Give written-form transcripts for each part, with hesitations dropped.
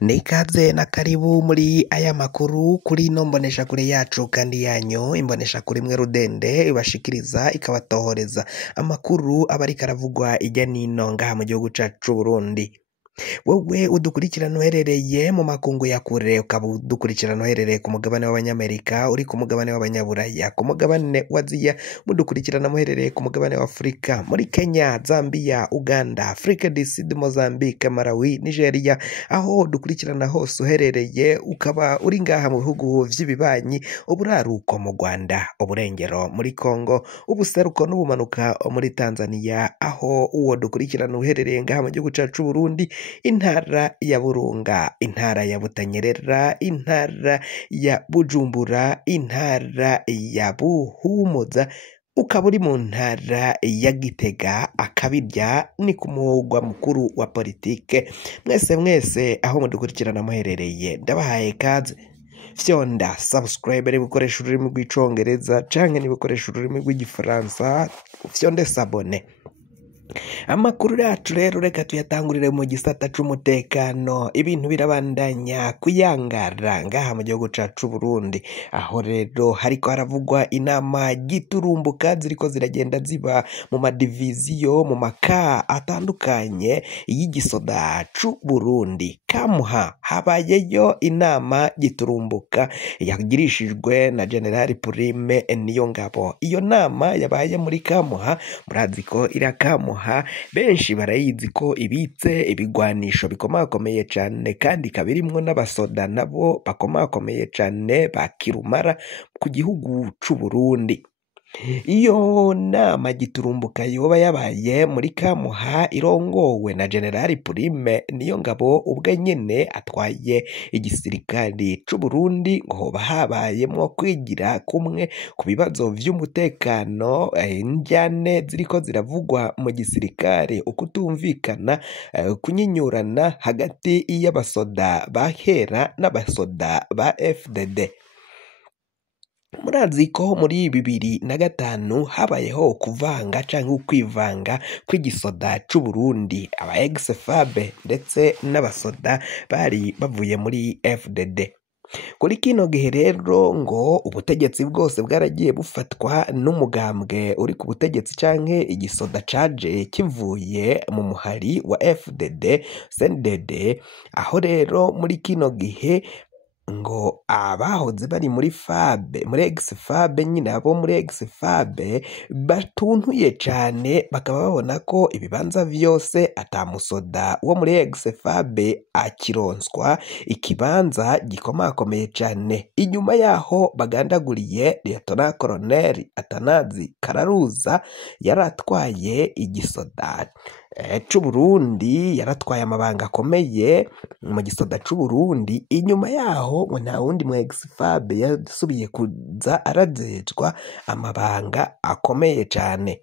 Nikaze na karibu muri aya makuru kuri ino mboneshakure yacu kandi yanyu imboneshakure imwe rudende ibashikiriza ikabatohoreza amakuru aba ariko aravugwa ijya nino ngaha mu gihugu cacu c'Uburundi. Wowe udukurikirana uherereye mu makungu ya kure, ukaba udukurikirana uherereye ku mugabane w'abanyamerika, uri ku mugabane w'abanyaburaya, ku mugabane wa Aziya, mudukurikirana muherereye ku mugabane wa Afurika, muri Kenya, Zambia, Uganda, Afrika du Sud, Mozambique, Malawi, Nigeria, aho dukurikirana hose uherereye, ukaba uri ngaha mu bihugu vy'ibibanyi, uburaruko mu Rwanda, uburengero muri Congo, ubuseruko n'ubumanuka muri Tanzania, aho uwo dukurikirana uherereye ngaha mu gihugu cacu c'Uburundi, intara ya Burunga, intara ya Butanyerera, intara ya Bujumbura, intara ya Buhumuza, ukaba uri mu ntara ya Gitega, akabirya ni ku mugwa mukuru wa politike. Mwese aho mudukurikirana muherereye, ndabahaye kaze. Fyonda subscribe nibukoresha ururimi rw'icongereza canke nibukoresha ururimi rw'igifaransa, fyonde sabone. Amakuru yacu rero reka tuyatangurire mu gisata c'umutekano. Ibintu birabandanya kuyangara ngaha mu gihugu cacu c'Uburundi, aho rero hariko haravugwa inama giturumbuka ziriko ziragenda ziba mu madiviziyo, mu maka atandukanye y'igisoda c'Uburundi. Kamuha habayeyo inama giturumbuka yagirishijwe na General Prime Niyongabo. Iyo nama yabaye muri Kamuha, murazi ko irakamuha benshi barayizi ko ibitse ibigwanisho bikomakomeye cane, kandi kabirimwo n'abasoda nabo bakomakomeye cane ba kirumara ku gihugu c'Uburundi. Iyo nama giturumbuka yoba yabaye muri Kamuha irongowe na General Prime Niyongabo ubwe nyene atwaye igisirikari c'Uburundi, ngo hoba habayemwo kwigira kumwe ku bibazo vy'umutekano, injyane ziriko ziravugwa mu gisirikare, ukutumvikana, kunyinyurana hagati y'abasoda ba kera n'abasoda ba FDD. Murazi ko muri 2005 habayeho kuvanga canke ukwivanga kw'igisoda c'Uburundi, aba ex-FAB ndetse n'abasoda bari bavuye muri FDD. Kuri kino gihe rero ngo ubutegetsi bwose bwaragiye bufatwa n'umugambwe uri ku butegetsi canke igisoda caje kivuye mu muhari wa FDD CNDD, aho rero muri kino gihe ngo abahoze bari muri FAB, muri ex-FAB nyine, abo muri ex-FAB batuntuye cane, bakaba babona ko ibibanza vyose atamusoda wo muri ex-FAB akironswa ikibanza gikomakomeye cane. Inyuma yaho bagandaguriye Lieutenant Colonel Atanazi Kararuza yaratwaye igisoda c'Uburundi, yaratwaye amabanga akomeye mu gisoda c'Uburundi. Inyuma yaho ngo nta wundi mu ex-FAB yasubiye kuza arazezwa amabanga akomeye cane.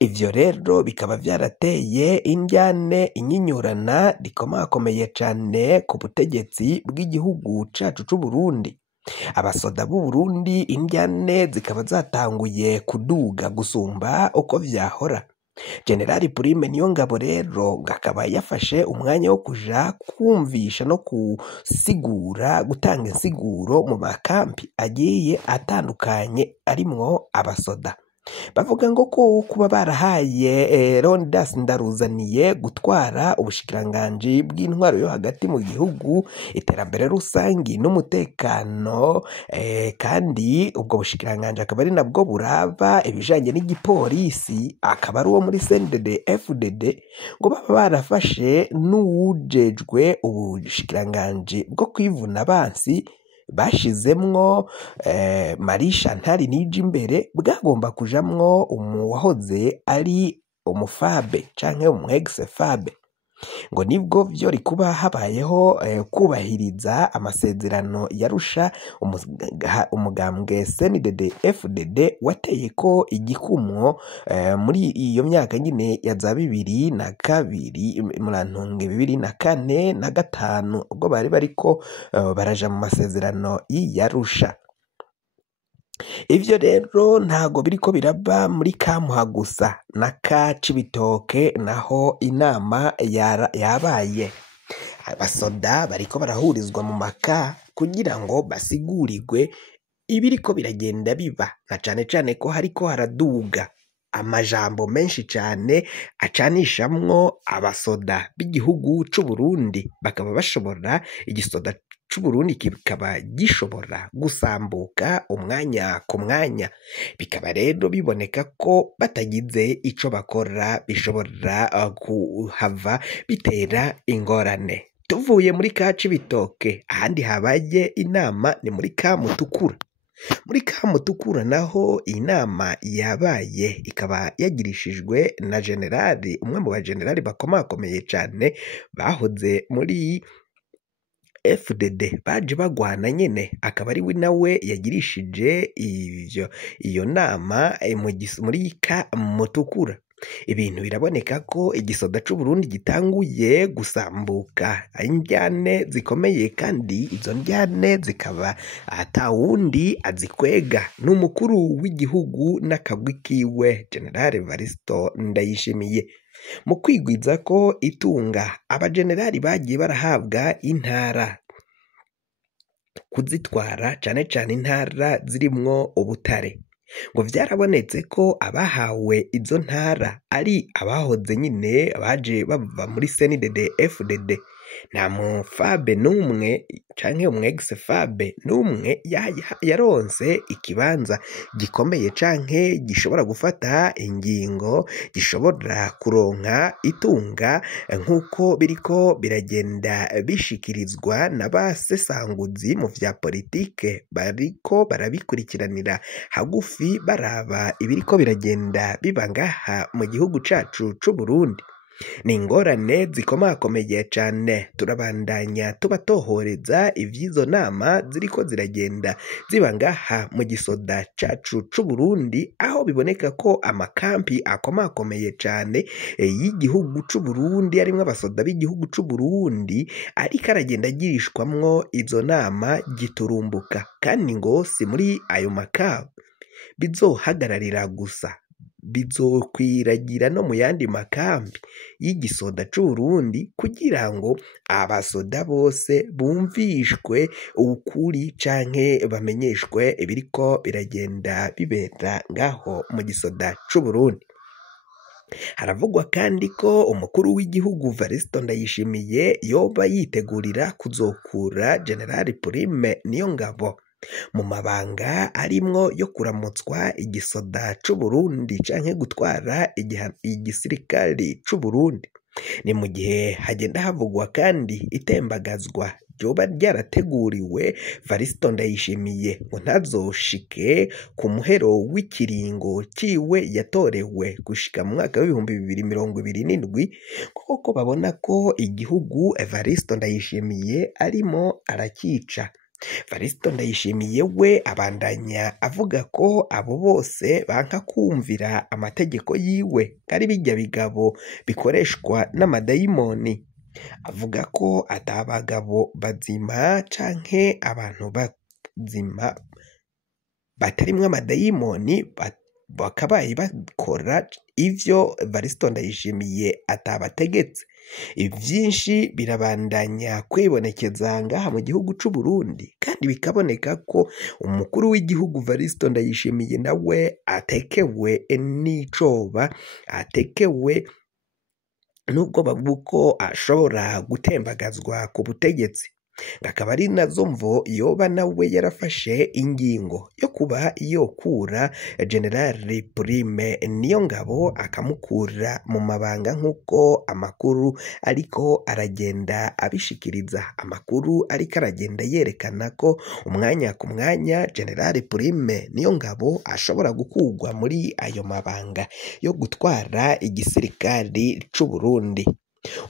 Ivyo rero bikaba vyarateye injyane, inyinyurana rikomakomeye cane ku butegetsi bw'igihugu cacu c'Uburundi. Abasoda b'u Burundi injyane zikaba zatanguye kuduga gusumba uko vyahora. General Prime Niyongabo rero akaba yafashe umwanya wo kuja kumvisha no kusigura, gutanga insiguro mu makampi agiye atandukanye arimwo abasoda. Bavuga ngo ko kuba barahaye Rondas Ndaruzaniye gutwara ubushikiranganji bw'intwaro yo hagati mu gihugu, iterambere rusangi n'umutekano, kandi ubwo bushikiranganji akaba ari nabwo buraba ibijanye n'igipolisi, akaba ari uwo muri CNDD FDD, ngo baba barafashe n'uwujejwe ubushikiranganji bwo kwivuna abansi bashizemwo Marie Chantal Nijimbere, bwagomba kujamwo wahoze ari umufabe canke umu ex-FAB. Ngo nibwo vyo rikuba habayeho kubahiriza amasezerano yarusha umugambwe CNDD FDD wateye ko igikumwo muri iyo myaka nyine ya za 2002 murantunge 2004 na 2005, ubwo bari bariko baraja mu masezerano y'Arusha. Ivyo rero ntago biriko biraba muri Kamuha gusa, na ka Cibitoke naho inama yabaye. abasoda bariko barahurizwa mu maka kugira ngo basigurirwe ibiriko biragenda biba, na cane cane ko hariko haraduga amajambo menshi cane acanishamwo abasoda b'igihugu c'Uburundi, bakaba bashobora igisoda c'Uburundi kikaba gishobora gusambuka umwanya ku mwanya, bikaba rero biboneka ko batagize ico bakora bishobora kuhava bitera ingorane. Tuvuye muri ka Cibitoke, ahandi habaye inama ni muri ka Mutukura. Muri ka Mutukura naho inama yabaye ikaba yagirishijwe na generali, umwe mu bajenerali bakomakomeye cane bahoze muri FDD baje bagwana nyene, akaba ari we nawe yagirishije iyo nama muri ka Mutukura. Ibintu biraboneka ko igisoda c'Uburundi gitanguye gusambuka indyane zikomeye, kandi izo ndyane zikaba atawundi azikwega n'umukuru w'igihugu n'akagwi kiwe General Evaristo Ndayishimiye. Mu kwigwiza ko itunga, abajenerali bagiye barahabwa intara kuzitwara, cane cane intara zirimwo ubutare, ngo vyarabonetse ko abahawe izo ntara ari abahoze nyine baje bava muri CNDD FDD. Nta mufabe n'umwe canke umwex fabe n'umwe yaronse ikibanza gikomeye canke gishobora gufata ingingo, gishobora kuronka itunga nk'uko biriko biragenda bishikirizwa n'abasesanguzi mu vya politike bariko barabikurikiranira hagufi, baraba ibiriko biragenda biba ngaha mu gihugu cacu c'Uburundi. Ni ingorane zikomakomeye cane, turabandanya tubatohoreza ivy'izo nama ziriko ziragenda ziba ngaha mu gisoda cacu c'Uburundi, aho biboneka ko amakampi akomakomeye cane y'igihugu c'Uburundi arimwo abasoda b'igihugu c'Uburundi ariko aragenda agirishwamwo izo nama giturumbuka, kandi ngo si muri ayo makampi bizohagararira gusa, bizokwiragira no mu yandi makambi y'igisoda c'Uburundi kugira ngo abasoda bose bumvishwe ukuri canke bamenyeshwe ibiriko biragenda bibera ngaho mu gisoda c'Uburundi. Haravugwa kandi ko umukuru w'igihugu Evaristo Ndayishimiye yoba yitegurira kuzokura General Prime Niyongabo mu mabanga arimwo yo kuramutswa igisoda c'Uburundi canke gutwara igisirikari c'Uburundi. Ni mu gihe hagenda havugwa kandi itembagazwa ryoba ryarateguriwe Evaristo Ndayishimiye ngo ntazoshike ku muhero w'ikiringo ciwe yatorewe gushika mu mwaka w'2027, kuko babona ko igihugu Evaristo Ndayishimiye arimo arakica. Evaristo Ndayishimiye we abandanya avuga ko abo bose banka kumvira amategeko yiwe, ari bijya bigabo bikoreshwa n'amadayimoni. Avuga ko atabagabo bazima canke abantu bazima batarimwo amadayimoni bakabaye bakora ivyo Evaristo Ndayishimiye atabategetse. Ivyinshi birabandanya kwibonekeza ngaha mu gihugu c'Uburundi, kandi bikaboneka ko umukuru w'igihugu Evaristo Ndayishimiye nawe atekewe n'icoba, atekewe n'ubwoba bw'uko ashobora gutembagazwa ku butegetsi. Akaba ari nazo mvo yoba nawe yarafashe ingingo yo kuba yokura General Prime Niyongabo akamukura mu mabanga, nk'uko amakuru ariko aragenda abishikiriza. Amakuru ariko aragenda yerekana ko umwanya ku mwanya General Prime Niyongabo ashobora gukugwa muri ayo mabanga yo gutwara igisirikari c'Uburundi.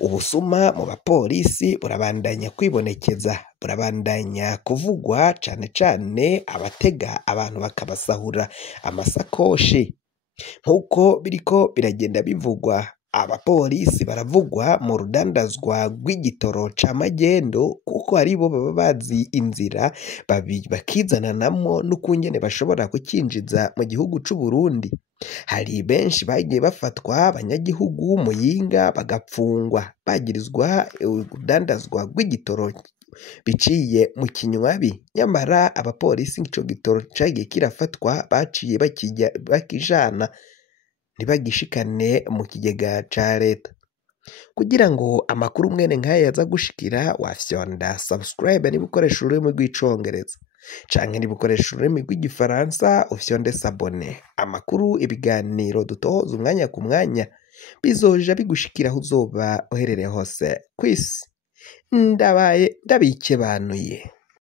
Ubusuma mu bapolisi burabandanya kwibonekeza, burabandanya kuvugwa cane cane abatega abantu bakabasahura amasakoshi. Nk'uko biriko biragenda bivugwa, abapolisi baravugwa mu rudandazwa rw'igitoro ca magendo, kuko aribo baba bazi inzira bakizananamo n'ukungene bashobora kukinjiza mu gihugu c'Uburundi. hari benshi bagiye bafatwa abanyagihugu Muyinga bagapfungwa bagirizwa urudandazwa rw'igitoro biciye mu kinywabi, nyamara abapolisi ico gitoro cagiye kirafatwa baciye bakijana ntibagishikane mu kigega ca leta. Kugira ngo amakuru mwene nk'aya yaza gushikira wafyonda subscribe niba ukoresha ururimi rw'icongereza canke niba ukoresha ururimi rw'igifaransa ufyonde sabone. Amakuru ibiganiro dutohoza umwanya ku mwanya bizoja bigushikira aho uzoba uherereye hose kw'isi. Ndabaye ndabikebanuye.